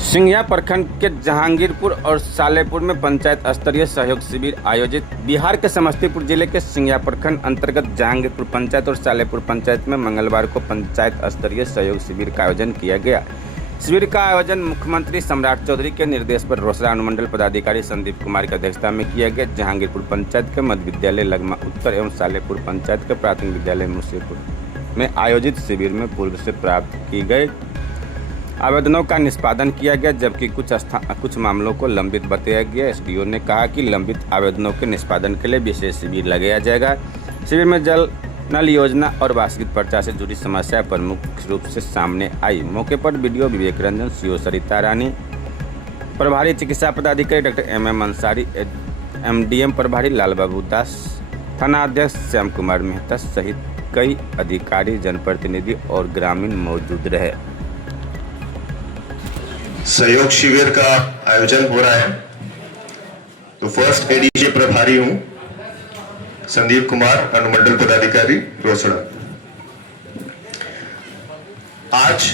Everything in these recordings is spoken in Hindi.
सिंघिया प्रखंड के जहांगीरपुर और सालेपुर में पंचायत स्तरीय सहयोग शिविर आयोजित। बिहार के समस्तीपुर जिले के सिंघिया प्रखंड अंतर्गत जहांगीरपुर पंचायत और सालेपुर पंचायत में मंगलवार को पंचायत स्तरीय सहयोग शिविर का आयोजन किया गया। शिविर का आयोजन मुख्यमंत्री सम्राट चौधरी के निर्देश पर रोसड़ा अनुमंडल पदाधिकारी संदीप कुमार की अध्यक्षता में किया गया। जहांगीरपुर पंचायत के मध्य विद्यालय लगमा उत्तर एवं सालेपुर पंचायत के प्राथमिक विद्यालय मुर्शीपुर में आयोजित शिविर में पूर्व से प्राप्त की गए आवेदनों का निष्पादन किया गया, जबकि कुछ मामलों को लंबित बताया गया। एसडीओ ने कहा कि लंबित आवेदनों के निष्पादन के लिए विशेष शिविर लगाया जाएगा। शिविर में जल नल योजना और वार्षिक पर्चा से जुड़ी समस्या प्रमुख रूप से सामने आई। मौके पर बीडीओ विवेक रंजन, सीओ सरिता रानी, प्रभारी चिकित्सा पदाधिकारी डॉक्टर एम अंसारी, एमडीएम प्रभारी लाल बाबू दास, थाना अध्यक्ष श्याम कुमार मेहता सहित कई अधिकारी, जनप्रतिनिधि और ग्रामीण मौजूद रहे। सहयोग शिविर का आयोजन हो रहा है। तो फर्स्ट एडीजे प्रभारी हूं संदीप कुमार, अनुमंडल पदाधिकारी रोसड़ा। आज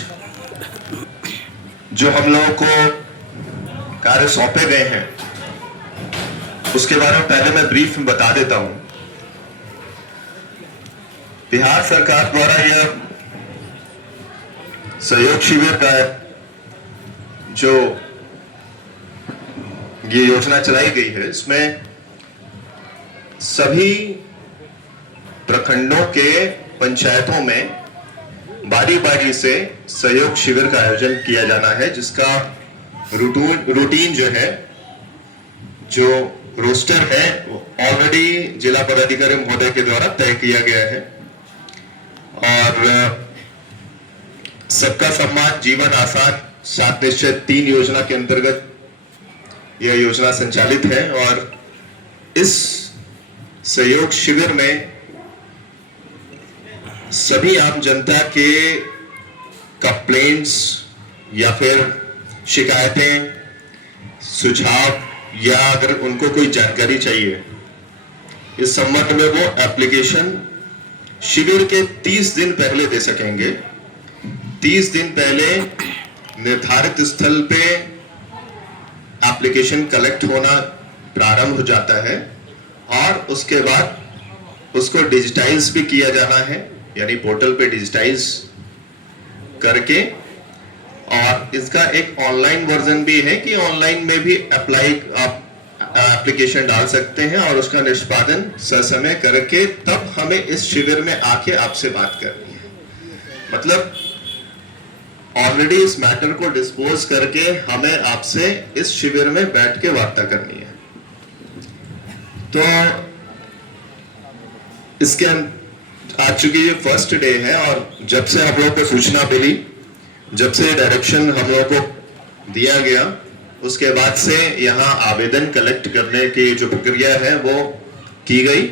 जो हम लोगों को कार्य सौंपे गए हैं उसके बारे में पहले मैं ब्रीफ में बता देता हूं। बिहार सरकार द्वारा यह सहयोग शिविर का जो ये योजना चलाई गई है, इसमें सभी प्रखंडों के पंचायतों में बारी बारी से सहयोग शिविर का आयोजन किया जाना है, जिसका रूटीन जो है, जो रोस्टर है, वो ऑलरेडी जिला पदाधिकारी महोदय के द्वारा तय किया गया है। और सबका सम्मान, जीवन आसान, 7 निश्चय 3 योजना के अंतर्गत यह योजना संचालित है। और इस सहयोग शिविर में सभी आम जनता के कंप्लेंट्स या फिर शिकायतें, सुझाव या अगर उनको कोई जानकारी चाहिए, इस संबंध में वो एप्लीकेशन शिविर के 30 दिन पहले दे सकेंगे। 30 दिन पहले निर्धारित स्थल पे एप्लीकेशन कलेक्ट होना प्रारंभ हो जाता है और उसके बाद उसको डिजिटाइज भी किया जाना है, यानी पोर्टल पे डिजिटाइज करके। और इसका एक ऑनलाइन वर्जन भी है कि ऑनलाइन में भी आप एप्लीकेशन डाल सकते हैं और उसका निष्पादन ससमय करके तब हमें इस शिविर में आके आपसे बात करनी है। मतलब ऑलरेडी इस मैटर को डिस्पोज करके हमें आपसे इस शिविर में बैठ के वार्ता करनी है। तो इसके आज चूंकि ये फर्स्ट डे है और जब से हम लोगों को सूचना मिली, जब से डायरेक्शन हम लोगों को दिया गया, उसके बाद से यहाँ आवेदन कलेक्ट करने की जो प्रक्रिया है वो की गई।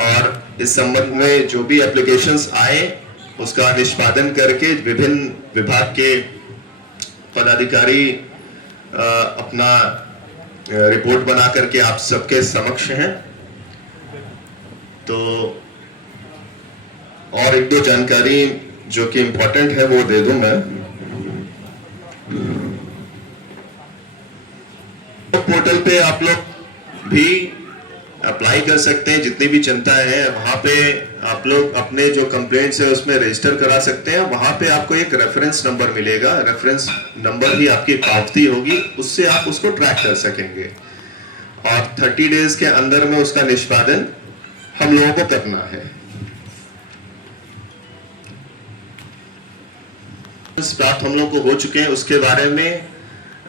और इस संबंध में जो भी एप्लीकेशंस आए उसका निष्पादन करके विभिन्न विभाग के पदाधिकारी अपना रिपोर्ट बना करके आप सबके समक्ष हैं। तो और एक दो जानकारी जो कि इंपॉर्टेंट है वो दे दूं मैं। पोर्टल पे आप लोग भी अप्लाई कर सकते हैं, जितनी भी जनता है वहां पे आप लोग अपने जो कंप्लेंट्स है उसमें रजिस्टर करा सकते हैं। वहां पे आपको एक रेफरेंस नंबर मिलेगा, रेफरेंस नंबर ही आपकी पावती होगी, उससे आप उसको ट्रैक कर सकेंगे और 30 डेज के अंदर में उसका निष्पादन हम लोगों को करना है। प्राप्त हम लोग को हो चुके हैं, उसके बारे में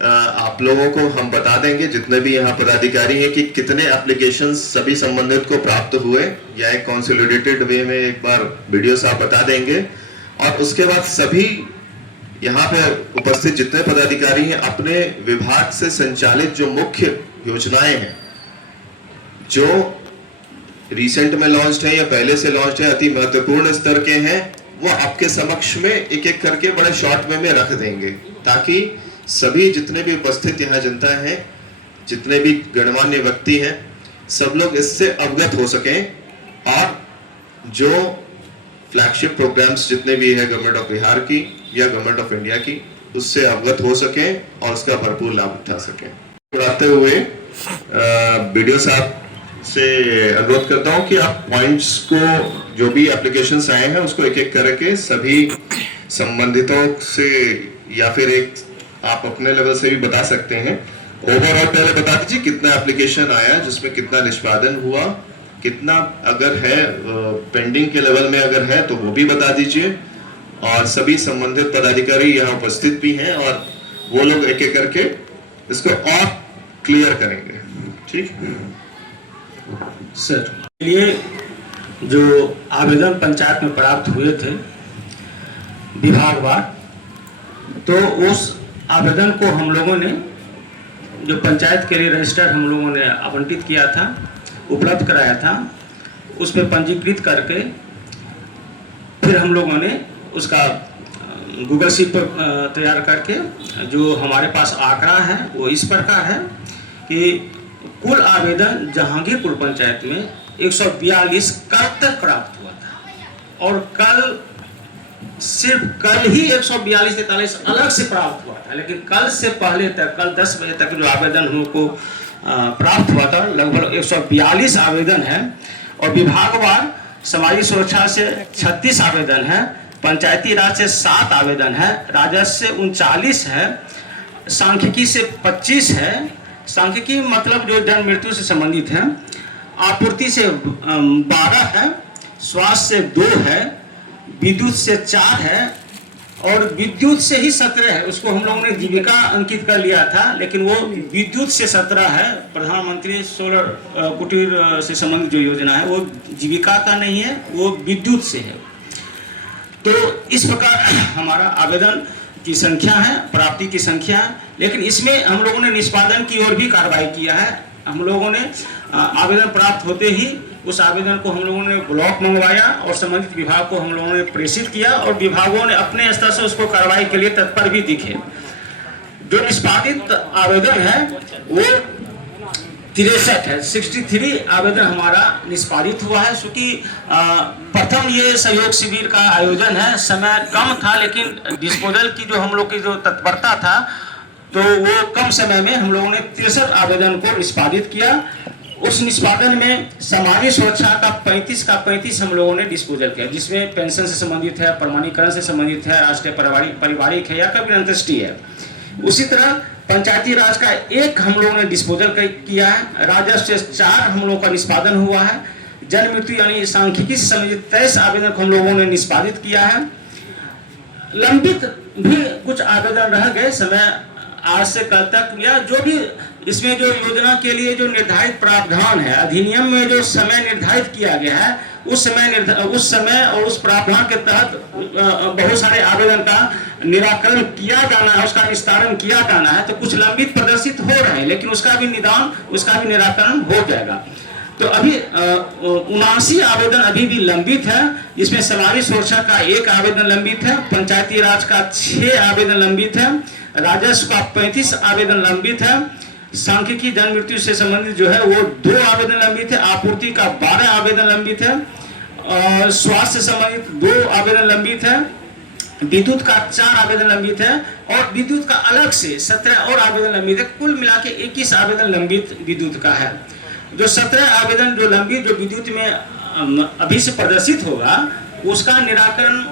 आप लोगों को हम बता देंगे, जितने भी यहाँ पदाधिकारी हैं, कि कितने एप्लीकेशंस सभी संबंधित को प्राप्त हुए, या एक कंसोलिडेटेड वे में एक बार वीडियो साहब बता देंगे। और उसके बाद सभी यहाँ पे उपस्थित जितने पदाधिकारी हैं अपने विभाग से संचालित जो मुख्य योजनाएं हैं, जो रिसेंट में लॉन्च है या पहले से लॉन्च है, अति महत्वपूर्ण स्तर के हैं, वो आपके समक्ष में एक एक करके बड़े शॉर्ट में रख देंगे, ताकि सभी जितने भी उपस्थित यहाँ जनता है, जितने भी गणमान्य व्यक्ति हैं, सब लोग इससे अवगत हो सकें। और जो फ्लैगशिप प्रोग्राम्स जितने भी है गवर्नमेंट ऑफ बिहार की या गवर्नमेंट ऑफ इंडिया की, उससे अवगत हो सकें और उसका भरपूर लाभ उठा सकें। बढ़ाते हुए वीडियो साहब से अनुरोध करता हूं कि आप पॉइंट्स को, जो भी एप्लीकेशंस आए हैं, उसको एक एक करके सभी संबंधितों से या फिर एक आप अपने लेवल से भी बता सकते हैं। ओवरऑल पहले बता दीजिए कितना एप्लीकेशन आया, जिसमें कितना निष्पादन हुआ, कितना अगर है पेंडिंग के लेवल में अगर है तो वो भी बता दीजिए। और सभी संबंधित पदाधिकारी यहाँ उपस्थित भी हैं और वो लोग एक एक करके इसको और क्लियर करेंगे। ठीक सर, ये जो आवेदन पंचायत में प्राप्त हुए थे विभागवार, तो उस आवेदन को हम लोगों ने जो पंचायत के लिए रजिस्टर हम लोगों ने आवंटित किया था, उपलब्ध कराया था, उस पर पंजीकृत करके फिर हम लोगों ने उसका गूगल शीट पर तैयार करके जो हमारे पास आंकड़ा है वो इस प्रकार है कि कुल आवेदन जहांगीरपुर पंचायत में 142 कल तक प्राप्त हुआ था और सिर्फ कल ही 142-43 अलग से प्राप्त हुआ था, लेकिन कल से पहले तक, कल 10 बजे तक जो आवेदन हमको प्राप्त हुआ था लगभग 142 आवेदन है। और विभागवार सामाजिक सुरक्षा से 36 आवेदन है, पंचायती राज से 7 आवेदन है, राजस्व से 39 है, सांख्यिकी से 25 है, सांख्यिकी मतलब जो जन्म मृत्यु से संबंधित है, आपूर्ति से 12 है, स्वास्थ्य से 2 है, विद्युत से 4 है और विद्युत से ही 17 है। उसको हम लोगों ने जीविका अंकित कर लिया था, लेकिन वो विद्युत से 17 है। प्रधानमंत्री सोलर कुटीर से संबंधित जो योजना है वो जीविका का नहीं है, वो विद्युत से है। तो इस प्रकार हमारा आवेदन की संख्या है, प्राप्ति की संख्या है, लेकिन इसमें हम लोगों ने निष्पादन की ओर भी कार्रवाई किया है। हम लोगों ने आवेदन प्राप्त होते ही उस आवेदन को हम लोगों ने ब्लॉक मंगवाया और संबंधित विभाग को हम लोगों ने प्रेषित किया और विभागों ने अपने स्तर से उसको कार्रवाई के लिए तत्पर भी दिखे। जो निष्पादित आवेदन है वो 63 है, 63 आवेदन हमारा निष्पादित हुआ है। क्योंकि प्रथम ये सहयोग शिविर का आयोजन है, समय कम था, लेकिन डिस्पोजल की जो हम लोग की जो तत्परता था, तो वो कम समय में हम लोगों ने 63 आवेदन को निष्पादित किया। उस निष्पादन में सामाजिक सुरक्षा का 35 हम लोगों ने डिस्पोजल किया, जिसमें पेंशन से संबंधित है, प्रमाणीकरण से संबंधित है, राष्ट्रीय पारिवारिक है या कभी अंत्येष्टि है। उसी तरह पंचायती राज का 1 हम लोगों ने डिस्पोजल किया है, राजस्व से 4 हम लोगों का निष्पादन हुआ है, जन्म मृत्यु यानी सांख्यिकी से संबंधित 23 आवेदन हम लोगों ने निष्पादित किया है। लंबित भी कुछ आवेदन रह गए, समय आज से कल तक, या जो भी इसमें जो योजना के लिए जो निर्धारित प्रावधान है, अधिनियम में जो समय निर्धारित किया गया है, उस समय और उस प्रावधान के तहत बहुत सारे आवेदन का निराकरण किया जाना है, उसका निस्तारण किया जाना है। तो कुछ लंबित प्रदर्शित हो रहे हैं, लेकिन उसका भी निदान, उसका भी निराकरण हो जाएगा। तो अभी 79 आवेदन अभी भी लंबित है, जिसमें सामाजिक सुरक्षा का 1 आवेदन लंबित है, पंचायती राज का 6 आवेदन लंबित है, राजस्व का 35 आवेदन लंबित है, सांख्यिकी जन्म मृत्यु से संबंधित जो है वो 2 आवेदन लंबित है, आपूर्ति का 12 आवेदन लंबित है, और स्वास्थ्य से संबंधित 2 आवेदन लंबित है, विद्युत का 4 आवेदन लंबित है, और विद्युत का अलग से 17 और आवेदन लंबित है। कुल मिला के 21 आवेदन लंबित विद्युत का है। जो 17 आवेदन जो लंबित जो विद्युत में अभी से प्रदर्शित होगा, उसका निराकरण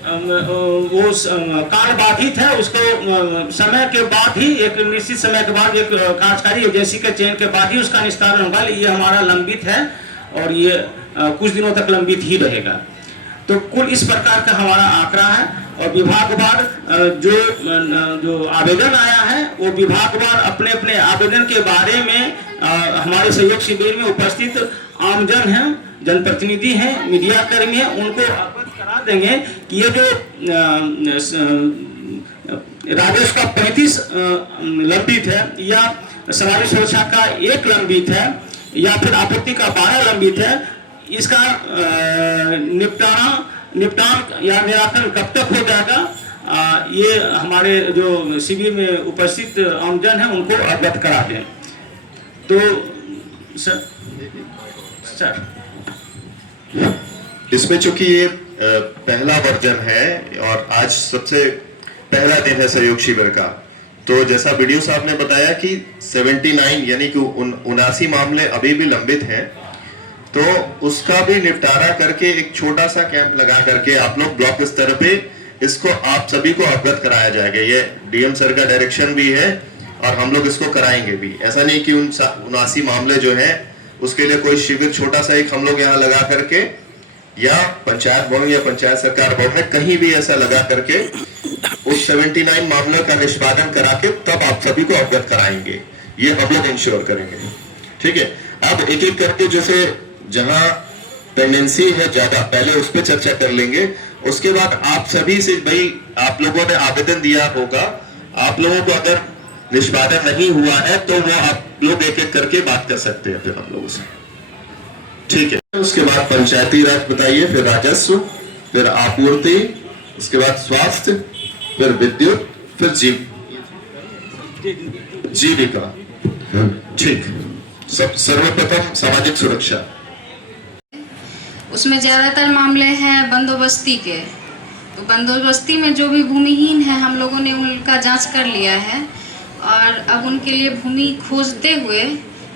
वो काल बाधित है, उसको समय के बाद ही, एक निश्चित समय के बाद, एक कार्यकारी एजेंसी के चयन के बाद ही उसका निस्तारण होगा। ये हमारा लंबित है और ये कुछ दिनों तक लंबित ही रहेगा। तो कुल इस प्रकार का हमारा आंकड़ा है। और विभागवार जो आवेदन आया है, वो विभागवार अपने अपने आवेदन के बारे में हमारे सहयोग शिविर में उपस्थित आमजन हैं, जनप्रतिनिधि हैं, मीडिया कर्मी हैं, उनको अवगत करा देंगे कि ये जो राजस्व का 35 लंबित है, या सामाजिक सुरक्षा का 1 लंबित है, या फिर आपूर्ति का 12 लंबित है, इसका निपटान या निराकरण कब तक हो जाएगा, ये हमारे जो शिविर में उपस्थित आमजन है उनको अवगत करा दें। तो सर इसमें चूंकि ये पहला वर्जन है और आज सबसे पहला दिन है सहयोग शिविर का। तो जैसा वीडियो साहब ने बताया कि 79 यानी कि 79 मामले अभी भी लंबित हैं, तो उसका भी निपटारा करके एक छोटा सा कैंप लगा करके आप लोग ब्लॉक स्तर पे इसको आप सभी को अवगत कराया जाएगा। ये डीएम सर का डायरेक्शन भी है और हम लोग इसको कराएंगे भी। ऐसा नहीं कि 79 मामले जो हैं उसके लिए कोई शिविर छोटा सा एक हम लोग यहाँ लगा करके या पंचायत भवन या पंचायत सरकार भवन में कहीं भी ऐसा लगा करके उस 79 मामलों का निष्पादन करा के तब आप सभी को अवगत कराएंगे। ये हम लोग इंश्योर करेंगे, ठीक है। अब एक एक करके जैसे जहां पेंडेंसी है ज्यादा, पहले उस पर चर्चा कर लेंगे। उसके बाद आप सभी से, भाई आप लोगों ने आवेदन दिया होगा, आप लोगों को अगर निष्पादन नहीं हुआ है तो वो आप लोग एक एक करके बात कर सकते हैं फिर हम लोगों से, ठीक है। उसके बाद पंचायती राज बताइए, फिर राजस्व, फिर आपूर्ति, उसके बाद स्वास्थ्य, फिर विद्युत, फिर जीविका, ठीक। सब सर्वप्रथम सामाजिक सुरक्षा, उसमें ज़्यादातर मामले हैं बंदोबस्ती के। तो बंदोबस्ती में जो भी भूमिहीन है हम लोगों ने उनका जांच कर लिया है और अब उनके लिए भूमि खोजते हुए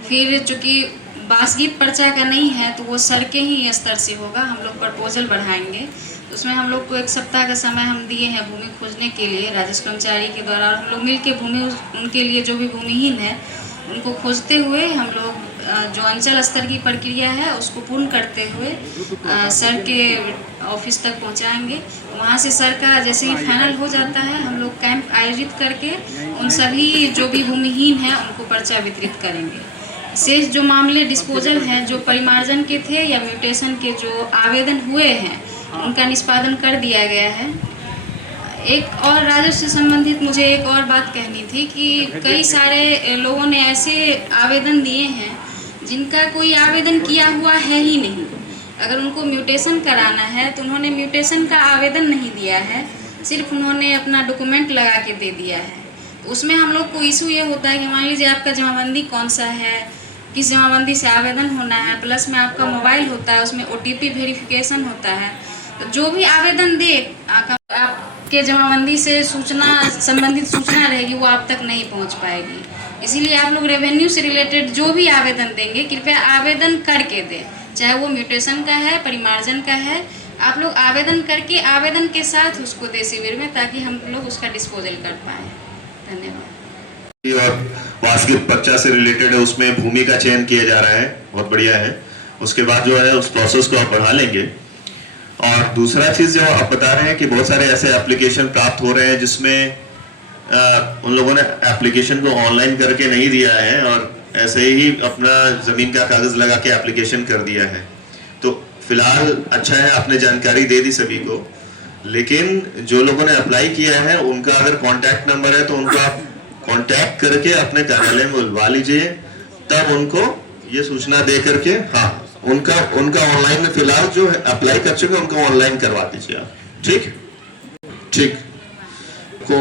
फिर चूँकि बासगीत पर्चा का नहीं है तो वो सड़कें ही स्तर से होगा, हम लोग प्रपोजल बढ़ाएंगे। उसमें हम लोग को 1 सप्ताह का समय हम दिए हैं भूमि खोजने के लिए राजस्व कर्मचारी के द्वारा, और हम लोग मिल के भूमि उनके लिए जो भी भूमिहीन है उनको खोजते हुए हम लोग जो अंचल स्तर की प्रक्रिया है उसको पूर्ण करते हुए सर के ऑफिस तक पहुंचाएंगे। वहां से सर का जैसे ही फाइनल हो जाता है हम लोग कैंप आयोजित करके उन सभी जो भी भूमिहीन हैं उनको पर्चा वितरित करेंगे। शेष जो मामले डिस्पोजल हैं, जो परिमार्जन के थे या म्यूटेशन के जो आवेदन हुए हैं, उनका निष्पादन कर दिया गया है। एक और राजस्व से संबंधित मुझे एक और बात कहनी थी कि कई सारे लोगों ने ऐसे आवेदन दिए हैं जिनका कोई आवेदन किया हुआ है ही नहीं। अगर उनको म्यूटेशन कराना है तो उन्होंने म्यूटेशन का आवेदन नहीं दिया है, सिर्फ उन्होंने अपना डॉक्यूमेंट लगा के दे दिया है। तो उसमें हम लोग को इशू ये होता है कि मान लीजिए आपका जमाबंदी कौन सा है, किस जमाबंदी से आवेदन होना है, प्लस में आपका मोबाइल होता है, उसमें OTP वेरिफिकेशन होता है। तो जो भी आवेदन दे आपके जमाबंदी से सूचना संबंधित सूचना रहेगी वो आप तक नहीं पहुंच पाएगी। इसीलिए आप लोग रेवेन्यू से रिलेटेड जो भी आवेदन देंगे कृपया आवेदन करके दें, चाहे वो म्यूटेशन का है, परिमार्जन का है। आप लोग आवेदन करके आवेदन के साथ उसको दे शिविर में, ताकि हम लोग उसका डिस्पोजल कर पाएँ। धन्यवाद। और वासगीत पर्चा से रिलेटेड है, उसमें भूमि का चयन किया जा रहा है, बहुत बढ़िया है। उसके बाद जो है उस प्रोसेस को आप बढ़ा लेंगे। और दूसरा चीज जो आप बता रहे हैं कि बहुत सारे ऐसे एप्लीकेशन प्राप्त हो रहे हैं जिसमें उन लोगों ने एप्लीकेशन को ऑनलाइन करके नहीं दिया है और ऐसे ही अपना जमीन का कागज लगा के एप्लीकेशन कर दिया है। तो फिलहाल अच्छा है आपने जानकारी दे दी सभी को, लेकिन जो लोगों ने अप्लाई किया है उनका अगर कॉन्टैक्ट नंबर है तो उनको आप कॉन्टैक्ट करके अपने कार्यालय में बुलवा लीजिए, तब उनको ये सूचना दे करके उनका ऑनलाइन में फिलहाल जो अप्लाई कर चुके उनको ऑनलाइन करवा दीजिए आप, ठीक को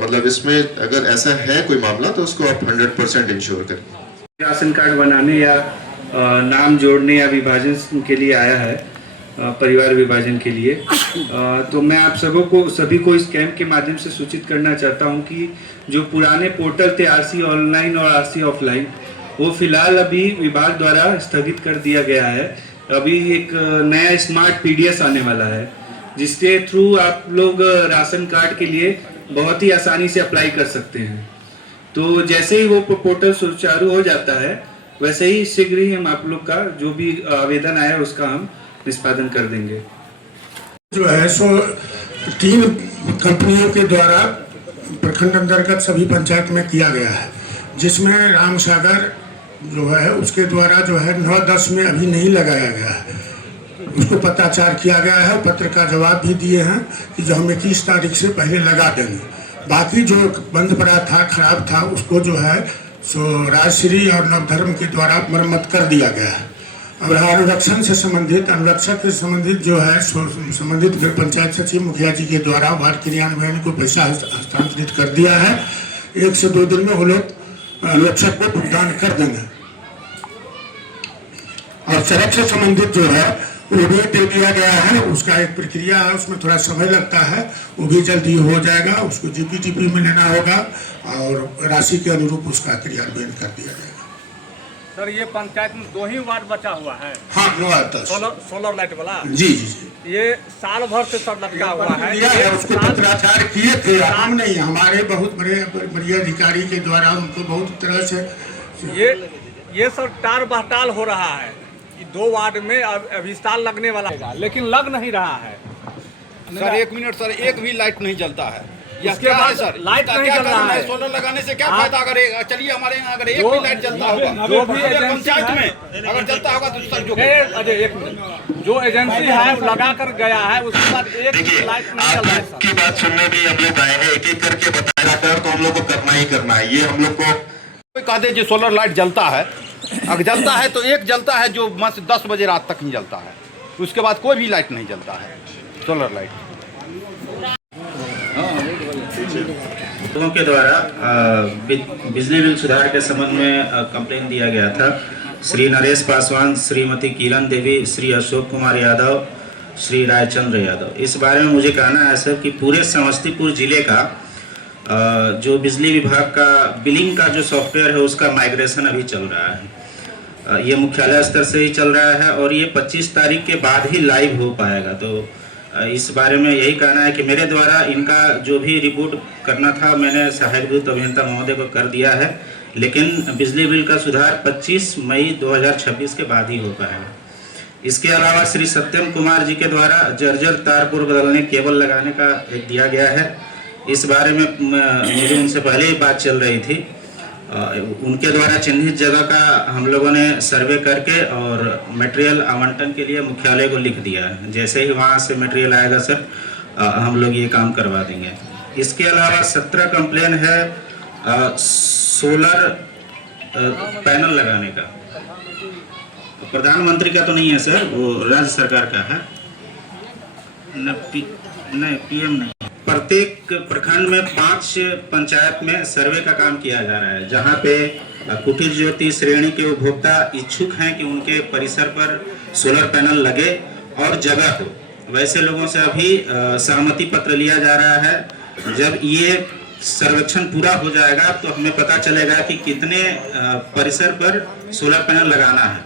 मतलब इसमें अगर ऐसा है कोई मामला तो उसको आप 100% इंश्योर करें। राशन कार्ड बनाने या नाम जोड़ने या विभाजन के लिए आया है, परिवार विभाजन के लिए, तो मैं आप सभी को इस कैंप के माध्यम से सूचित करना चाहता हूं कि जो पुराने पोर्टल थे RC ऑनलाइन और RC ऑफलाइन, वो फिलहाल अभी विभाग द्वारा स्थगित कर दिया गया है। अभी एक नया स्मार्ट PDS आने वाला है जिसके थ्रू आप लोग राशन कार्ड के लिए बहुत ही आसानी से अप्लाई कर सकते हैं। तो जैसे ही वो पोर्टल सुचारू हो जाता है वैसे ही शीघ्र ही हम आप लोग का जो भी आवेदन आया उसका हम निष्पादन कर देंगे। जो है सो 3 कंपनियों के द्वारा प्रखंड अंतर्गत सभी पंचायत में किया गया है, जिसमें राम सागर जो है उसके द्वारा जो है 9-10 में अभी नहीं लगाया गया है, उसको पत्राचार किया गया है, पत्र का जवाब भी दिए हैं कि जो हम 21 तारीख से पहले लगा देंगे। बाकी जो बंद पड़ा था, खराब था, उसको जो है सो राजश्री और नवधर्म के द्वारा मरम्मत कर दिया गया है। और अनुरक्षण से संबंधित, अनुरक्षक से संबंधित जो है संबंधित पंचायत सचिव मुखिया जी के द्वारा वार्ड क्रियान्वयन को पैसा हस्तांतरित कर दिया है। 1 से 2 दिन में वो लोग अनुरक्षक को भुगतान कर देंगे। और सड़क से संबंधित जो है वो भी दे दिया गया है। उसका एक प्रक्रिया है, उसमें थोड़ा समय लगता है, वो भी जल्दी हो जाएगा। उसको जीपीटीपी में लेना होगा और राशि के अनुरूप उसका क्रियान्वयन कर दिया जाएगा। सर ये पंचायत में 2 ही वार्ड बचा हुआ है। हाँ, 9 सोलर लाइट वाला। जी जी जी, ये साल भर से सब लटका हुआ है। उसको पत्राचार किए थे हम नहीं, हमारे बहुत बड़े अधिकारी के द्वारा उनको बहुत तरह से ये सब टार बहटाल हो रहा है। 2 वार्ड में अभी साल लगने वाला है, लेकिन लग नहीं रहा है। सर 1 मिनट सर, एक भी लाइट नहीं जलता है। यह इसके क्या है बाद सर? लाइट नहीं जल रहा है। सोलर लगाने से क्या फायदा? अगर चलिए हमारे यहाँ अगर एक भी लाइट जलता होगा, जो भी पूरे एजेंसी पंचायत है, में अगर जलता होगा तो सर जो अजय एक मिनट, जो एजेंसी है वो लगा कर गया है, उसके बाद एक भी लाइट नहीं जल रहा है। की बात सुनने भी हम लोग आए हैं, एक एक करके बताया कर, तो हम लोग को करना ही करना है। ये हम लोग को कोई कह दे जो सोलर लाइट जलता है, अगर जलता है तो एक जलता है जो 10 बजे रात तक ही जलता है, उसके बाद कोई भी लाइट नहीं जलता है सोलर लाइट। लोगों के द्वारा बिजली बिल सुधार के संबंध में कंप्लेन दिया गया था। श्री नरेश पासवान, श्रीमती किरण देवी, श्री अशोक कुमार यादव, श्री रायचंद्र यादव। इस बारे में मुझे कहना है सर कि पूरे समस्तीपुर जिले का जो बिजली विभाग का बिलिंग का जो सॉफ्टवेयर है उसका माइग्रेशन अभी चल रहा है। ये मुख्यालय स्तर से ही चल रहा है और ये 25 तारीख के बाद ही लाइव हो पाएगा। तो इस बारे में यही कहना है कि मेरे द्वारा इनका जो भी रिपोर्ट करना था मैंने सहायक विद्युत अभियंता महोदय को कर दिया है, लेकिन बिजली बिल का सुधार 25 मई 2026 के बाद ही हो पाएगा। इसके अलावा श्री सत्यम कुमार जी के द्वारा जर्जर तारपुर बदलने केबल लगाने का एक दिया गया है। इस बारे में मुझे उनसे पहले ही बात चल रही थी। उनके द्वारा चिन्हित जगह का हम लोगों ने सर्वे करके और मटेरियल आवंटन के लिए मुख्यालय को लिख दिया है। जैसे ही वहाँ से मटेरियल आएगा सर, हम लोग ये काम करवा देंगे। इसके अलावा 17 कंप्लेन है सोलर पैनल लगाने का। प्रधानमंत्री का तो नहीं है सर, वो राज्य सरकार का है, नहीं पीएम नहीं। प्रत्येक प्रखंड में 5 पंचायत में सर्वे का काम किया जा रहा है, जहां पे कुटीर ज्योति श्रेणी के उपभोक्ता इच्छुक हैं कि उनके परिसर पर सोलर पैनल लगे और जगह हो। वैसे लोगों से अभी सहमति पत्र लिया जा रहा है। जब ये सर्वेक्षण पूरा हो जाएगा तो हमें पता चलेगा कि कितने परिसर पर सोलर पैनल लगाना है।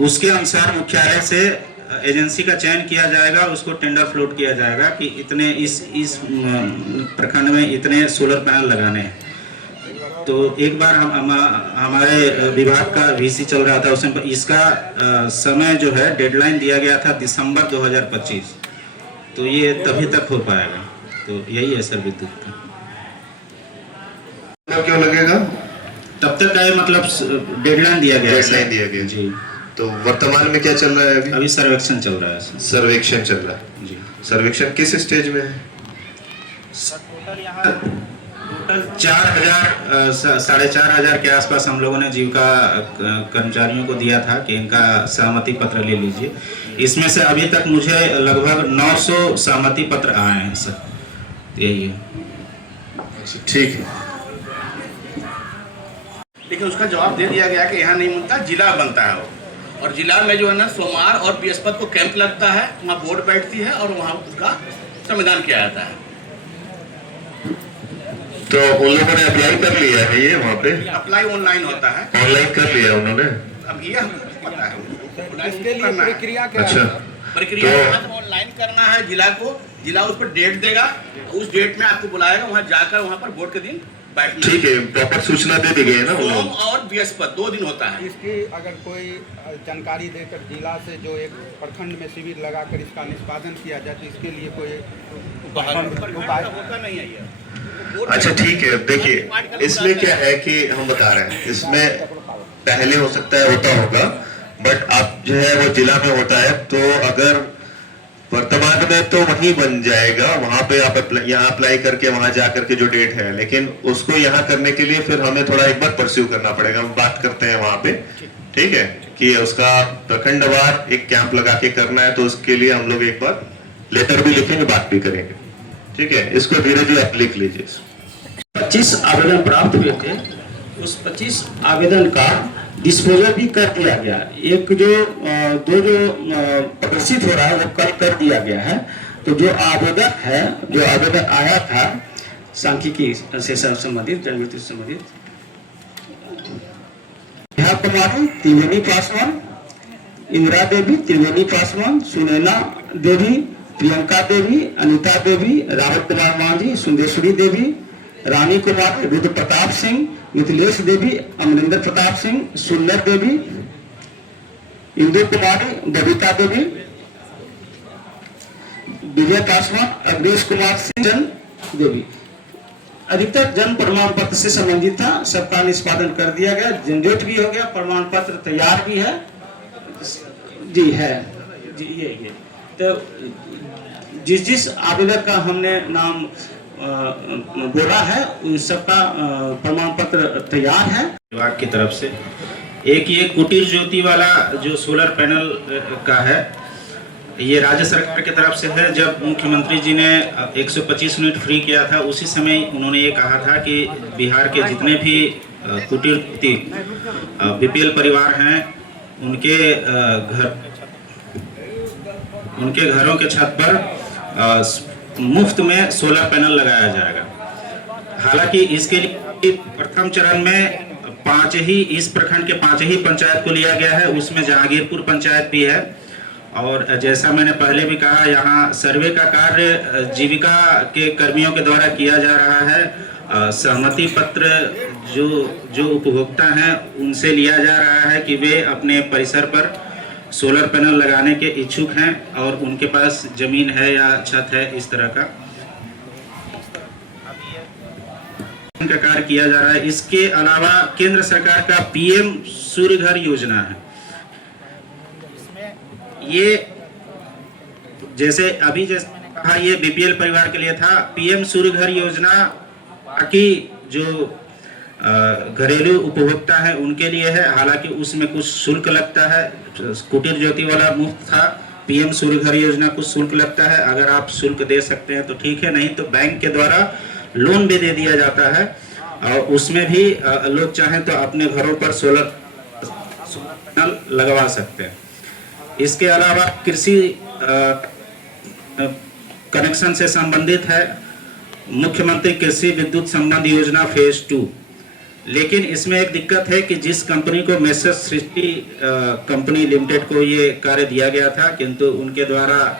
उसके अनुसार मुख्यालय से एजेंसी का चयन किया जाएगा, उसको टेंडर फ्लोट किया जाएगा कि इतने इस प्रखंड में इतने सोलर पैनल लगाने हैं। तो एक बार हमारे विभाग का वीसी चल रहा था, उसमें इसका समय जो है डेडलाइन दिया गया था दिसंबर 2025, तो ये तभी तक हो पाएगा। तो यही है सर विद्युत का। क्यों लगेगा? तब तक का मतलब डेडलाइन दिया गया है जी। तो वर्तमान में क्या चल रहा है? अभी सर्वेक्षण चल रहा है। सर्वेक्षण चल रहा है जी। सर्वेक्षण किस स्टेज में है? टोटल 4,000 4,500 के आसपास हम लोगों ने जीविका कर्मचारियों को दिया था कि इनका सहमति पत्र ले लीजिए। इसमें से अभी तक मुझे लगभग 900 सहमति पत्र आए हैं सर, यही है। ठीक है, लेकिन उसका जवाब दे दिया गया कि यहाँ नहीं बनता, जिला बनता है वो। और जिला में जो है ना सोमवार और बृहस्पति को कैंप लगता है, वहाँ बोर्ड बैठती है और वहाँ उसका संविधान किया जाता है। तो उन लोगों ने अप्लाई कर लिया है ये वहाँ पे? अप्लाई ऑनलाइन होता है। ऑनलाइन कर लिया उन्होंने? अब ये हमको पता है इसके लिए प्रक्रिया क्या अच्छा, है? प्रक्रिया ऑनलाइन करना है। जिला को, जिला उस पर डेट देगा, उस डेट में आपको बुलाएगा, वहाँ जाकर वहाँ पर वोट के दिन बैठना। ठीक है, प्रॉपर सूचना दे दी गई है ना? सोम और बृहस्पति 2 दिन होता है। इसकी अगर कोई जानकारी देकर जिला से जो एक प्रखंड में शिविर लगाकर इसका निष्पादन किया जाए तो इसके लिए कोई उपाय होता नहीं है ये। अच्छा ठीक है, देखिए इसमें क्या है कि हम बता रहे हैं, इसमें पहले हो सकता है होता होगा, बट अब जो है वो जिला में होता है। तो अगर वर्तमान में तो वहीं बन जाएगा, वहां पे आप यहाँ अप्लाई करके वहां जाकर के जो डेट है, लेकिन उसको यहाँ करने के लिए फिर हमें थोड़ा एक बार परस्यू करना पड़ेगा। हम बात करते हैं वहां पे, ठीक है, कि उसका प्रखंडवार एक कैंप लगा के करना है, तो उसके लिए हम लोग एक बार लेटर भी लिखेंगे, बात भी करेंगे, ठीक है। इसको धीरे धीरे आप लिख लीजिए। 25 आवेदन प्राप्त हुए थे, उस 25 आवेदन का डिस्पोजल भी कर दिया गया। एक जो दो जो प्रदर्शित हो रहा है वो कल कर दिया गया है। तो जो आवेदक है, जो आवेदक आया था सांख्यिकी से संबंधित, जनवृत्ति से संबंधित, नेहा कुमारी त्रिवेणी पासवान, इंदिरा देवी त्रिवेणी पासवान, सुनैना देवी, प्रियंका देवी, अनिता देवी, राहुल कुमार मांझी, सुंदेश्वरी देवी, रानी कुमार, रुद्र प्रताप सिंह, मिथिलेश देवी, अमरिंदर प्रताप सिंह, सुंदर देवी, इंदु कुमारी, बबीता देवी, विजय पासवान, अग्रेश कुमार सिंह, जन देवी। अधिकतर जन्म प्रमाण पत्र से संबंधित था, सबका निष्पादन कर दिया गया, जनरेट भी हो गया, प्रमाण पत्र तैयार भी है जी, है जी। ये तो जिस आवेदक का हमने नाम बोला है उन सबका प्रमाण पत्र तैयार है विभाग की तरफ से। एक ये कुटीर ज्योति वाला जो सोलर पैनल का है, ये राज्य सरकार की तरफ से है। जब मुख्यमंत्री जी ने 125 यूनिट फ्री किया था, उसी समय उन्होंने ये कहा था कि बिहार के जितने भी कुटीर बीपीएल परिवार हैं, उनके घरों के छत पर मुफ्त में सोलर पैनल लगाया जाएगा। हालांकि इसके लिए प्रथम चरण में इस प्रखंड के 5 ही पंचायत को लिया गया है, उसमें जहांगीरपुर पंचायत भी है। और जैसा मैंने पहले भी कहा, यहाँ सर्वे का कार्य जीविका के कर्मियों के द्वारा किया जा रहा है। सहमति पत्र जो उपभोक्ता हैं उनसे लिया जा रहा है कि वे अपने परिसर पर सोलर पैनल लगाने के इच्छुक हैं और उनके पास जमीन है या छत है, इस तरह का कार्य किया जा रहा है। इसके अलावा केंद्र सरकार का पीएम सूर्य घर योजना है। ये जैसे कहा, ये बीपीएल परिवार के लिए था। पीएम सूर्य घर योजना बाकी जो घरेलू उपभोक्ता है उनके लिए है। हालांकि उसमें कुछ शुल्क लगता है। कुटीर ज्योति वाला मुफ्त था, पीएम सूर्य घर योजना कुछ शुल्क लगता है। अगर आप शुल्क दे सकते हैं तो ठीक है, नहीं तो बैंक के द्वारा लोन भी दे दिया जाता है और उसमें भी लोग चाहें तो अपने घरों पर सोलर पैनल लगवा सकते हैं। इसके अलावा कृषि कनेक्शन से संबंधित है मुख्यमंत्री कृषि विद्युत संबंध योजना फेज 2। लेकिन इसमें एक दिक्कत है कि जिस कंपनी को मेसर्स सृष्टि कंपनी लिमिटेड को ये कार्य दिया गया था, किंतु उनके द्वारा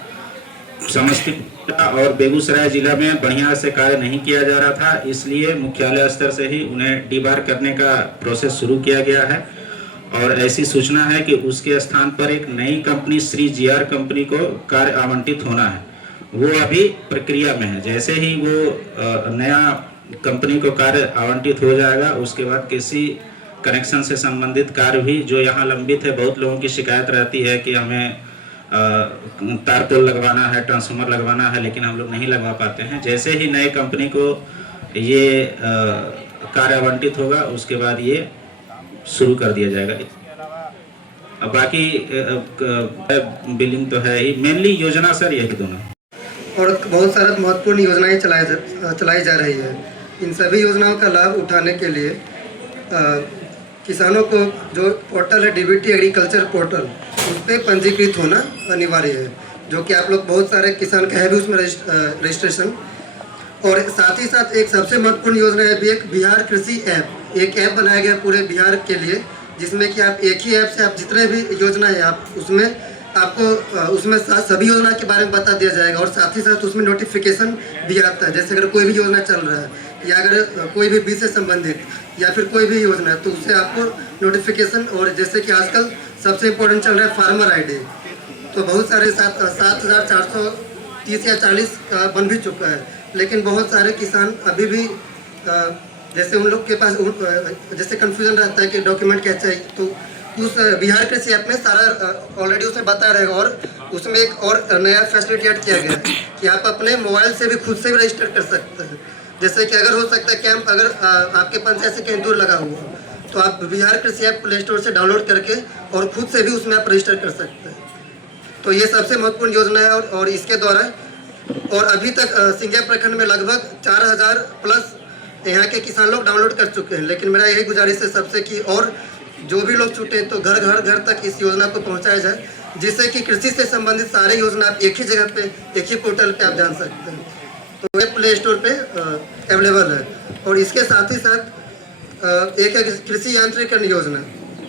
समस्तीपुर और बेगूसराय जिला में बढ़िया से कार्य नहीं किया जा रहा था, इसलिए मुख्यालय स्तर से ही उन्हें डीबार करने का प्रोसेस शुरू किया गया है। और ऐसी सूचना है कि उसके स्थान पर एक नई कंपनी श्री जीआर कंपनी को कार्य आवंटित होना है। वो अभी प्रक्रिया में है। जैसे ही वो नया कंपनी को कार्य आवंटित हो जाएगा, उसके बाद किसी कनेक्शन से संबंधित कार्य भी जो यहाँ लंबित है, बहुत लोगों की शिकायत रहती है कि हमें तार पोल लगवाना है, ट्रांसफार्मर लगवाना है, लेकिन हम लोग नहीं लगवा पाते हैं। जैसे ही नए कंपनी को ये कार्य आवंटित होगा, उसके बाद ये शुरू कर दिया जाएगा। अब बाकी बिलिंग तो है ही, मेनली योजना सर यही दोनों। और बहुत सारा महत्वपूर्ण योजनाएं चलाई जा रही है। इन सभी योजनाओं का लाभ उठाने के लिए किसानों को जो पोर्टल है डीबीटी एग्रीकल्चर पोर्टल, उस पर पंजीकृत होना अनिवार्य है, जो कि आप लोग बहुत सारे किसान का है भी उसमें रजिस्ट्रेशन। और साथ ही साथ एक सबसे महत्वपूर्ण योजना है भी एक बिहार कृषि ऐप। एक ऐप बनाया गया पूरे बिहार के लिए, जिसमें कि आप एक ही ऐप से आप जितने भी योजना है आप उसमें आपको उसमें सभी योजना के बारे में बता दिया जाएगा। और साथ ही साथ उसमें नोटिफिकेशन भी आता है। जैसे अगर कोई भी योजना चल रहा है या अगर कोई भी बीज से संबंधित या फिर कोई भी योजना है तो उससे आपको नोटिफिकेशन। और जैसे कि आजकल सबसे इम्पोर्टेंट चल रहा है फार्मर आईडी, तो बहुत सारे 7,430 या 40 बन भी चुका है। लेकिन बहुत सारे किसान अभी भी जैसे उन लोग के पास जैसे कन्फ्यूजन रहता है कि डॉक्यूमेंट क्या चाहिए, तो उस बिहार कृषि ऐप में सारा ऑलरेडी उसमें बताया रहेगा। और उसमें एक और नया फैसिलिटी ऐड किया गया है कि आप अपने मोबाइल से भी खुद से भी रजिस्टर कर सकते हैं। जैसे कि अगर हो सकता है कैंप अगर आपके पंचायत से कहीं दूर लगा हुआ तो आप बिहार कृषि ऐप प्ले स्टोर से डाउनलोड करके और खुद से भी उसमें आप रजिस्टर कर सकते हैं। तो ये सबसे महत्वपूर्ण योजना है। और इसके द्वारा और अभी तक सिंघिया प्रखंड में लगभग 4,000 प्लस यहाँ के किसान लोग डाउनलोड कर चुके हैं। लेकिन मेरा यही गुजारिश है सबसे कि और जो भी लोग छूटे तो घर घर घर तक इस योजना को पहुंचाया जाए, जिससे कि कृषि से संबंधित सारे योजना आप एक ही जगह पे, एक ही पोर्टल पे आप जान सकते हैं। तो वे प्ले स्टोर पे अवेलेबल है। और इसके साथ ही साथ एक है कृषि यांत्रिकरण योजना।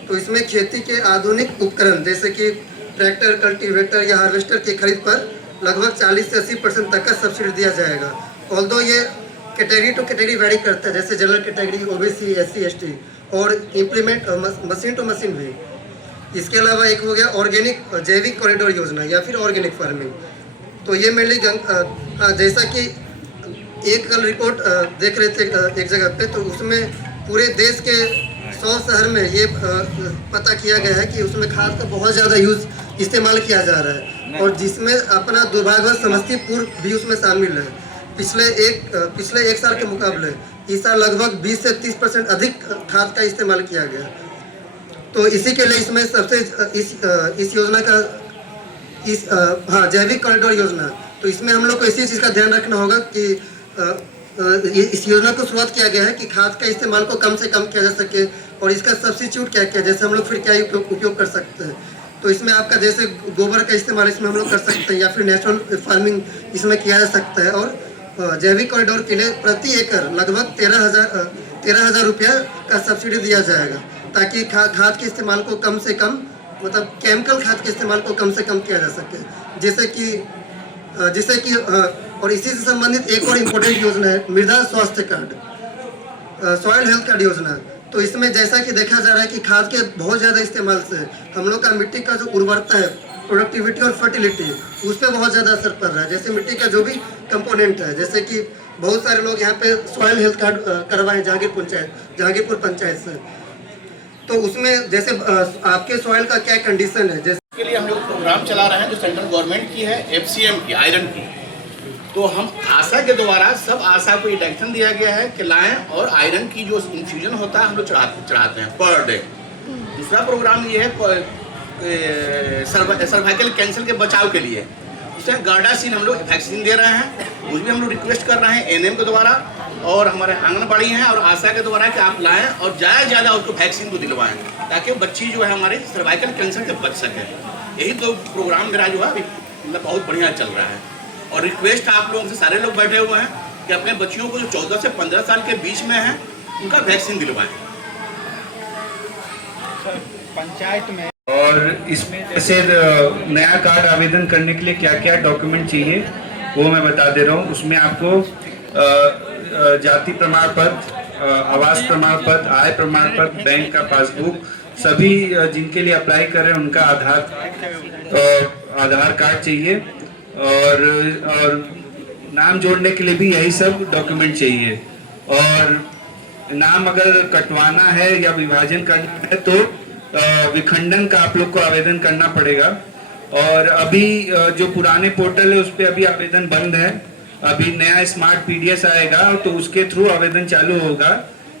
तो इसमें खेती के आधुनिक उपकरण जैसे कि ट्रैक्टर, कल्टीवेटर या हार्वेस्टर की खरीद पर लगभग 40 से 80% तक का सब्सिडी दिया जाएगा। ऑल्दो ये कैटेगरी टू कैटेगरी वैरी करता है, जैसे general category, OBC, SC, ST और इम्प्लीमेंट मशीन टू मशीन भी। इसके अलावा एक हो गया ऑर्गेनिक जैविक कॉरिडोर योजना या फिर ऑर्गेनिक फार्मिंग। तो ये मेनली जैसा कि एक कल रिपोर्ट देख रहे थे एक जगह पे, तो उसमें पूरे देश के 100 शहर में ये पता किया गया है कि उसमें खाद का बहुत ज़्यादा यूज़ इस्तेमाल किया जा रहा है, और जिसमें अपना दुर्भाग्यवश समस्तीपुर भी उसमें शामिल है। पिछले एक साल के मुकाबले इस साल लगभग 20 से 30% अधिक खाद का इस्तेमाल किया गया। तो इसी के लिए इसमें सबसे इस योजना का जैविक कॉरिडोर योजना। तो इसमें हम लोग को इसी चीज़ का ध्यान रखना होगा कि इस योजना को शुरुआत किया गया है कि खाद का इस्तेमाल को कम से कम किया जा सके, और इसका सब्स्टिट्यूट क्या क्या, जैसे हम लोग फिर क्या उपयोग कर सकते हैं। तो इसमें आपका जैसे गोबर का इस्तेमाल इसमें हम लोग कर सकते हैं, या फिर नेचुरल फार्मिंग इसमें किया जा सकता है। और जैविक कॉरिडोर के लिए प्रति एकड़ लगभग 13,000 रुपया का सब्सिडी दिया जाएगा, ताकि खाद के इस्तेमाल को कम से कम, मतलब केमिकल खाद के इस्तेमाल को कम से कम किया जा सके। जैसे कि और इसी से संबंधित एक और इम्पोर्टेंट योजना है मृदा स्वास्थ्य कार्ड, सॉइल हेल्थ कार्ड योजना। तो इसमें जैसा कि देखा जा रहा है कि खाद के बहुत ज़्यादा इस्तेमाल से हम लोग का मिट्टी का जो उर्वरता है, प्रोडक्टिविटी और फर्टिलिटी, उस पर बहुत ज़्यादा असर पड़ रहा है। जैसे मिट्टी का जो भी कंपोनेंट है, जैसे कि बहुत सारे लोग यहाँ पे सॉइल हेल्थ कार्ड करवाएं जहांगीरपुर पंचायत से। तो उसमें जैसे आपके सॉइल का क्या कंडीशन है, जैसे के लिए हम लोग प्रोग्राम चला रहे हैं जो सेंट्रल गवर्नमेंट की है, FCM की, आयरन की। तो हम आशा के द्वारा सब आशा को ये डायरेक्शन दिया गया है कि लाएं, और आयरन की जो इन्फ्यूजन होता है हम लोग चढ़ाते हैं पर डे। दूसरा प्रोग्राम ये है सर्वाइकल कैंसर के बचाव के लिए, इसमें गार्डासिल हम लोग वैक्सीन दे रहे हैं। उस भी हम लोग रिक्वेस्ट कर रहे हैं ANM के द्वारा और हमारे आंगनबाड़ी हैं और आशा के द्वारा कि आप लाएं और ज़्यादा उसको वैक्सीन को दिलवाएं, ताकि बच्ची जो है हमारी सर्वाइकल कैंसर से बच सके। यही तो प्रोग्राम मेरा जो है मतलब बहुत बढ़िया चल रहा है। और रिक्वेस्ट आप लोगों से, सारे लोग बैठे हुए हैं, कि अपने बच्चियों को जो 14 से 15 साल के बीच में हैं उनका वैक्सीन दिलवाएं। पंचायत में और इसमें जैसे नया कार्ड आवेदन करने के लिए क्या क्या डॉक्यूमेंट चाहिए वो मैं बता दे रहा हूँ। उसमें आपको जाति प्रमाण पत्र, आवास प्रमाण पत्र, आय प्रमाण पत्र, बैंक का पासबुक, सभी जिनके लिए अप्लाई कर रहे हैं उनका आधार कार्ड चाहिए, और नाम जोड़ने के लिए भी यही सब डॉक्यूमेंट चाहिए। और नाम अगर कटवाना है या विभाजन करना है तो विखंडन का आप लोग को आवेदन करना पड़ेगा। और अभी जो पुराने पोर्टल है उस पर अभी आवेदन बंद है। अभी नया स्मार्ट PDS आएगा तो उसके थ्रू आवेदन चालू होगा,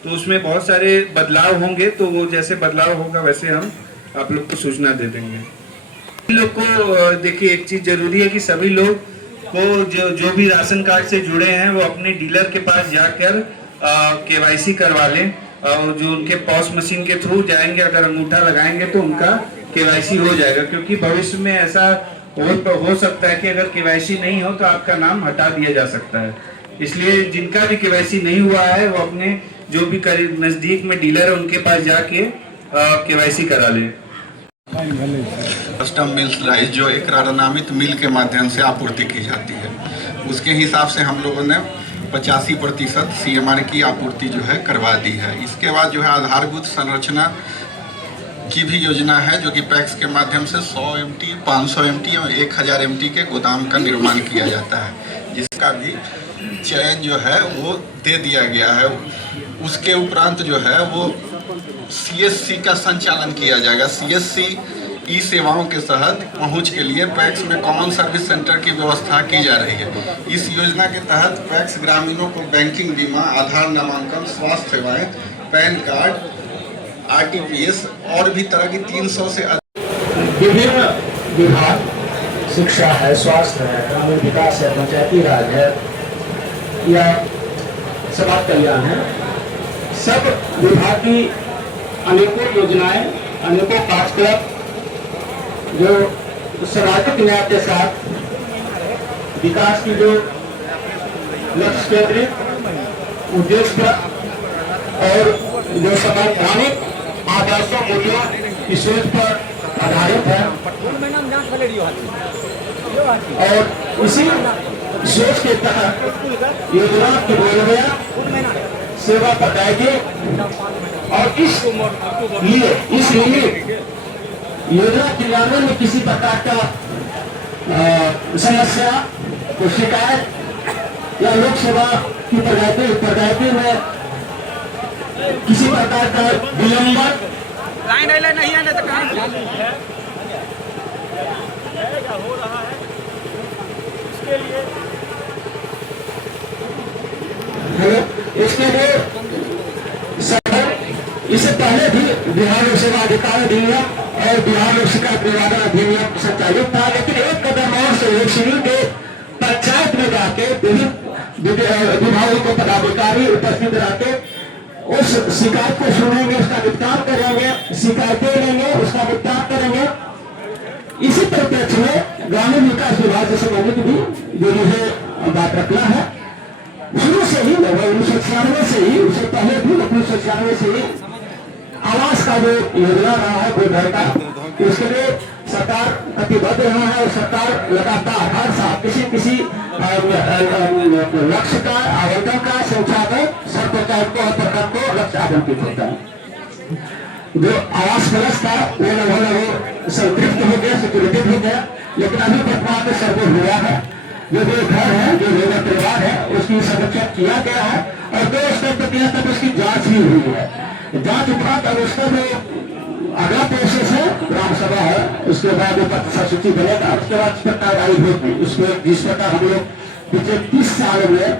तो उसमें बहुत सारे बदलाव होंगे। तो वो जैसे बदलाव होगा वैसे हम आप लोग को सूचना दे देंगे। लोग को देखिए, एक चीज जरूरी है कि सभी लोग को जो भी राशन कार्ड से जुड़े हैं वो अपने डीलर के पास जाकर KYC करवा लें। और जो उनके पॉस मशीन के थ्रू जाएंगे, अगर अंगूठा लगाएंगे तो उनका KYC हो जाएगा, क्योंकि भविष्य में ऐसा हो सकता है कि अगर KYC नहीं हो तो आपका नाम हटा दिया जा सकता है। इसलिए जिनका भी KYC नहीं हुआ है वो अपने जो भी करीब नज़दीक में डीलर है उनके पास जाके KYC करा लें। कस्टम मिल्स राइस जो एक नामित मिल के माध्यम से आपूर्ति की जाती है, उसके हिसाब से हम लोगों ने 85% CMR की आपूर्ति जो है करवा दी है। इसके बाद जो है आधारभूत संरचना की भी योजना है, जो कि पैक्स के माध्यम से 100 MT, 500 MT और 1000 MT के गोदाम का निर्माण किया जाता है, जिसका भी चयन जो है वो दे दिया गया है। उसके उपरांत जो है वो CSC का संचालन किया जाएगा। CSC ई सेवाओं के तहत पहुंच के लिए पैक्स में कॉमन सर्विस सेंटर की व्यवस्था की जा रही है। इस योजना के तहत पैक्स ग्रामीणों को बैंकिंग, बीमा, आधार नामांकन, स्वास्थ्य सेवाएं, पैन कार्ड, RTPS और भी तरह की 300 से अधिक विभिन्न विभाग, शिक्षा है, स्वास्थ्य है, ग्रामीण विकास है, पंचायती राज है या समाज कल्याण है, सब विभाग की अनेकों योजनाएं, अनेकों कार्यक्रम जो सामाजिक न्याय के साथ विकास की जो लक्ष्य केंद्रित उद्देश्य और जो संवैधानिक आदर्शों मूल्यों की सोच पर आधारित है और इसी सोच के तहत योजना की क्रियान्वयन सेवा प्रदायगी और इसलिए योजना क्रियान्वयन में किसी प्रकार का समस्या को शिकायत या लोक सेवा की प्रदायगी में किसी प्रकार का विलंबन नहीं है तो कहाँ हो रहा है इसके लिए इससे पहले भी बिहार लोक सेवा अधिकार अधिनियम और बिहार लोक शिकायत निवारण अधिनियम संचालित था, लेकिन एक कदम और सहयोग शिविर के पंचायत में जाके विभिन्न विभागों के पदाधिकारी उपस्थित रहते उस शिकायत को सुनेंगे, उसका निपटान करेंगे, शिकायतें लेंगे, उसका निपटान करेंगे। इसी परिप्रेक्ष्य में ग्रामीण विकास विभाग से संबंधित भी जो मुझे बात रखना है, शुरू से ही 1996 से ही, उससे पहले भी 1996 से ही आवास का जो योजना रहा है वो घर का, उसके लिए सरकार प्रतिबद्ध रहा है और सरकार लगातार हर साल किसी लक्ष्य का आवंटन का संचालन सर पंचायत को और प्रखंड को लक्ष्य आवंटित होता है। जो आवास प्लस था वो लगभग संतृप्त हो गया, स्वीकृत हो गया, लेकिन अभी वर्तमान में सर्वे हुआ है। जो घर है, जो लेबर परिवार है, उसकी समीक्षा किया गया है और 2 स्तर पर किया तब उसकी जांच भी हुई है। जांच उपरांत अब उसका जो अगला प्रोसेस है ग्राम सभा है, उसके बाद सूची बनेगा, उसके बाद उस पर कार्रवाई होगी। उसमें जिस प्रकार हम लोग पिछले 30 साल में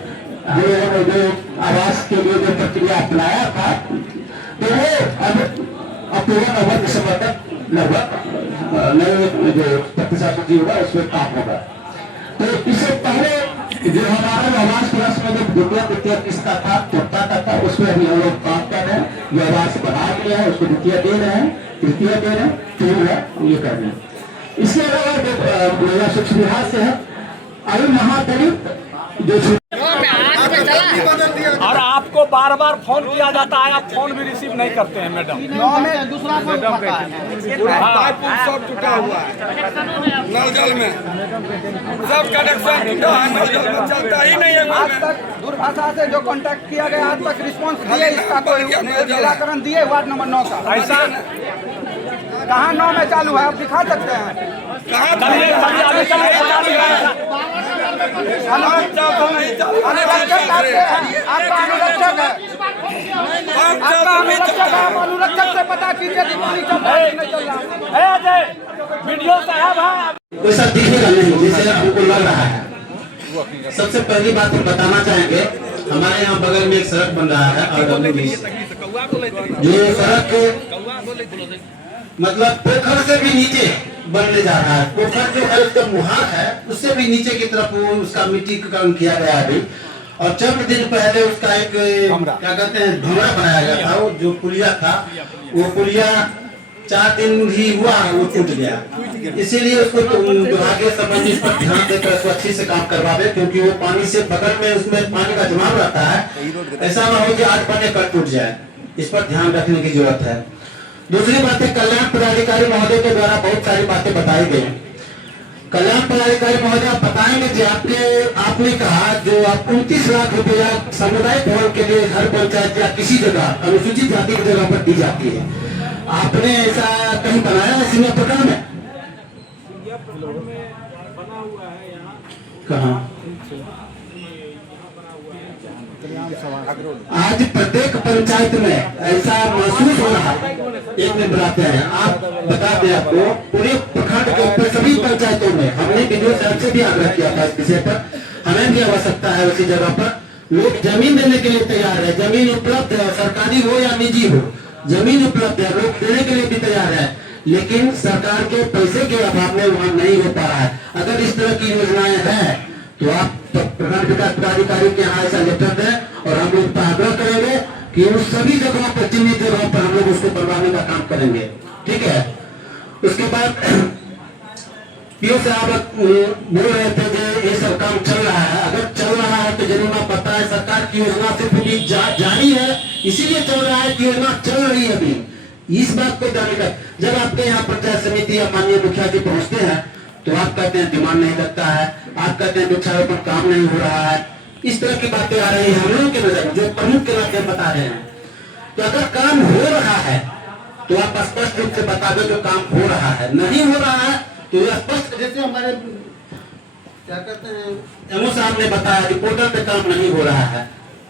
हम लोगों ने जो आवास के लिए जो प्रक्रिया अपनाया था, तो वो अब अक्टूबर नवंबर दिसंबर तक लगभग नए जो प्रतिशत सूची होगा उसमें काम होगा। तो इससे पहले जो हमारा आवास प्लस में जो द्वितीय तृतीय किस्ता था, चौथा था, उसमें अभी हम लोग काम कर रहे हैं। जो आवास बना दिया है उसको द्वितीय दे रहे हैं, तृतीय दे रहे हैं, तीन है, ये कर रहे हैं। इसके अलावा जो महिला शिक्षा विभाग से है, अभी महादलित जो और आपको बार बार फोन किया जाता है, आप फोन भी रिसीव नहीं करते हैं मैडम। सब टूटा हुआ है, नल जल में सब कनेक्शन टूटा है, नल जल में चलता ही नहीं है। आज तक दूरभाषा से जो कांटेक्ट किया गया, आज तक रिस्पांस दिए, इसका कोई निराकरण दिए वार्ड नंबर 9 का। ऐसा कहाँ 9 में चालू है, आप दिखा सकते हैं अनुरक्षक से पता कीजिए वीडियो साहब वैसा दिखेगा नहीं जैसे हमको लग रहा है। सबसे पहली बात हम बताना चाहेंगे, हमारे यहाँ बगल में एक सड़क बन रहा है ये सड़क मतलब पोखर से भी नीचे बनने जा रहा है। पोखर जो है उसका मुहार है, उससे भी नीचे की तरफ उसका मिट्टीकरण किया गया है। और चंद दिन पहले उसका एक क्या कहते हैं भंवरा बनाया गया था, वो जो पुलिया था, वो पुलिया 4 दिन ही हुआ वो टूट गया। इसीलिए उसको आगे संबंधित पर ध्यान देकर उसको अच्छे से काम करवावे, क्योंकि वो पानी से बगल में उसमें पानी का जमाव रहता है। ऐसा ना हो कि आज पानी कट टूट जाए, इस पर ध्यान रखने की जरूरत है। दूसरी बात है, कल्याण पदाधिकारी महोदय के द्वारा बहुत सारी बातें बताई गई। कल्याण पदाधिकारी महोदय बताएंगे कि आपने कहा जो आप 29 लाख रुपया सामुदायिक भवन के लिए हर पंचायत या किसी जगह अनुसूचित जाति की जगह पर दी जाती है, आपने ऐसा कहीं बनाया है सिंह प्रखंड में? कहाँ? आज प्रत्येक पंचायत में ऐसा महसूस हो रहा है। एक में बुलाते हैं, आप बता दें, आपको पूरे प्रखंड के ऊपर सभी पंचायतों में हमने वीडियो साहब से भी आग्रह किया था इस विषय पर। हमें भी आवश्यकता है उसी जगह पर लोग जमीन देने के लिए तैयार है, जमीन उपलब्ध है, सरकारी हो या निजी हो, जमीन उपलब्ध है, लोग देने के लिए भी तैयार है, लेकिन सरकार के पैसे के अभाव में वहाँ नहीं हो पा रहा है। अगर इस तरह की योजनाएं हैं तो आप प्रखंड विकास पदाधिकारी के यहाँ ऐसा लेटर दें और हम लोग आग्रह करेंगे कि उस सभी जगहों पर, चिन्हित जगहों पर हम लोग उसको बनवाने का काम करेंगे। ठीक है। उसके बाद पीओ साहब बोल रहे थे कि ये सब काम चल रहा है। अगर चल रहा है तो जरूर ना पता है सरकार की योजना सिर्फ अभी जारी है, इसीलिए चल रहा है कि योजना चल रही है अभी। इस बात को जानने का, जब आपके यहाँ पंचायत समिति या माननीय मुखिया जी पहुंचते हैं तो आप कहते हैं डिमांड नहीं लगता है, आप कहते हैं वृक्षारोपण काम नहीं हो रहा है, इस तरह की बातें आ रही है हम लोगों के नजर में, जो प्रमुख के नाते बता रहे हैं। तो अगर काम हो रहा है तो आप स्पष्ट रूप से बता दो जो काम हो रहा है, नहीं हो रहा है तो स्पष्ट, जैसे हमारे क्या कहते हैं एमओ साहब ने बताया कि पोर्टल पे काम नहीं हो रहा है,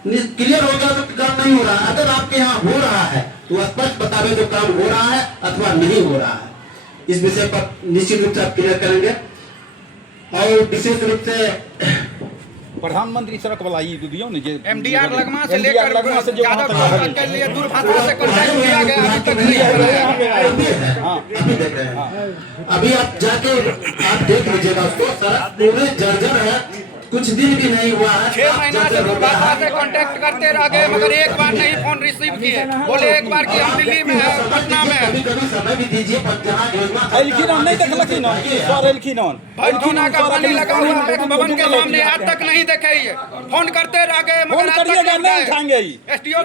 क्लियर हो जाए तो काम नहीं हो रहा है। अगर आपके यहाँ हो रहा है तो स्पष्ट बता दो जो काम हो रहा है अथवा नहीं हो रहा है। इस विषय पर निश्चित रूप से आप क्लियर करेंगे। और विशेष रूप से प्रधानमंत्री सड़क वाला ये दियो ने जे एमडीआर लगमा से लेकर यादव के लिए दूरभाषा से कांटेक्ट किया गया, अभी तक नहीं हो रहा है। अभी देख रहे हैं, अभी आप जाके आप देख लीजिएगा उसको, सड़क पूरे जर्जर है, कुछ दिन भी नहीं हुआ है। 6 महीना से दूरभाषा से कांटेक्ट करते रह गए मगर एक बार नहीं फोन रिसीव किए। बोले एक बार कि हम दिल्ली में है, पटना में है। कभी समय भी दीजिए, पर जहाँ योजना नहीं देखलखिन भटूना का पानी लगा हुआ है भवन के सामने, आज तक नहीं देखे। फोन करते रह गए मगर आज तक नहीं उठाए। एसडीओ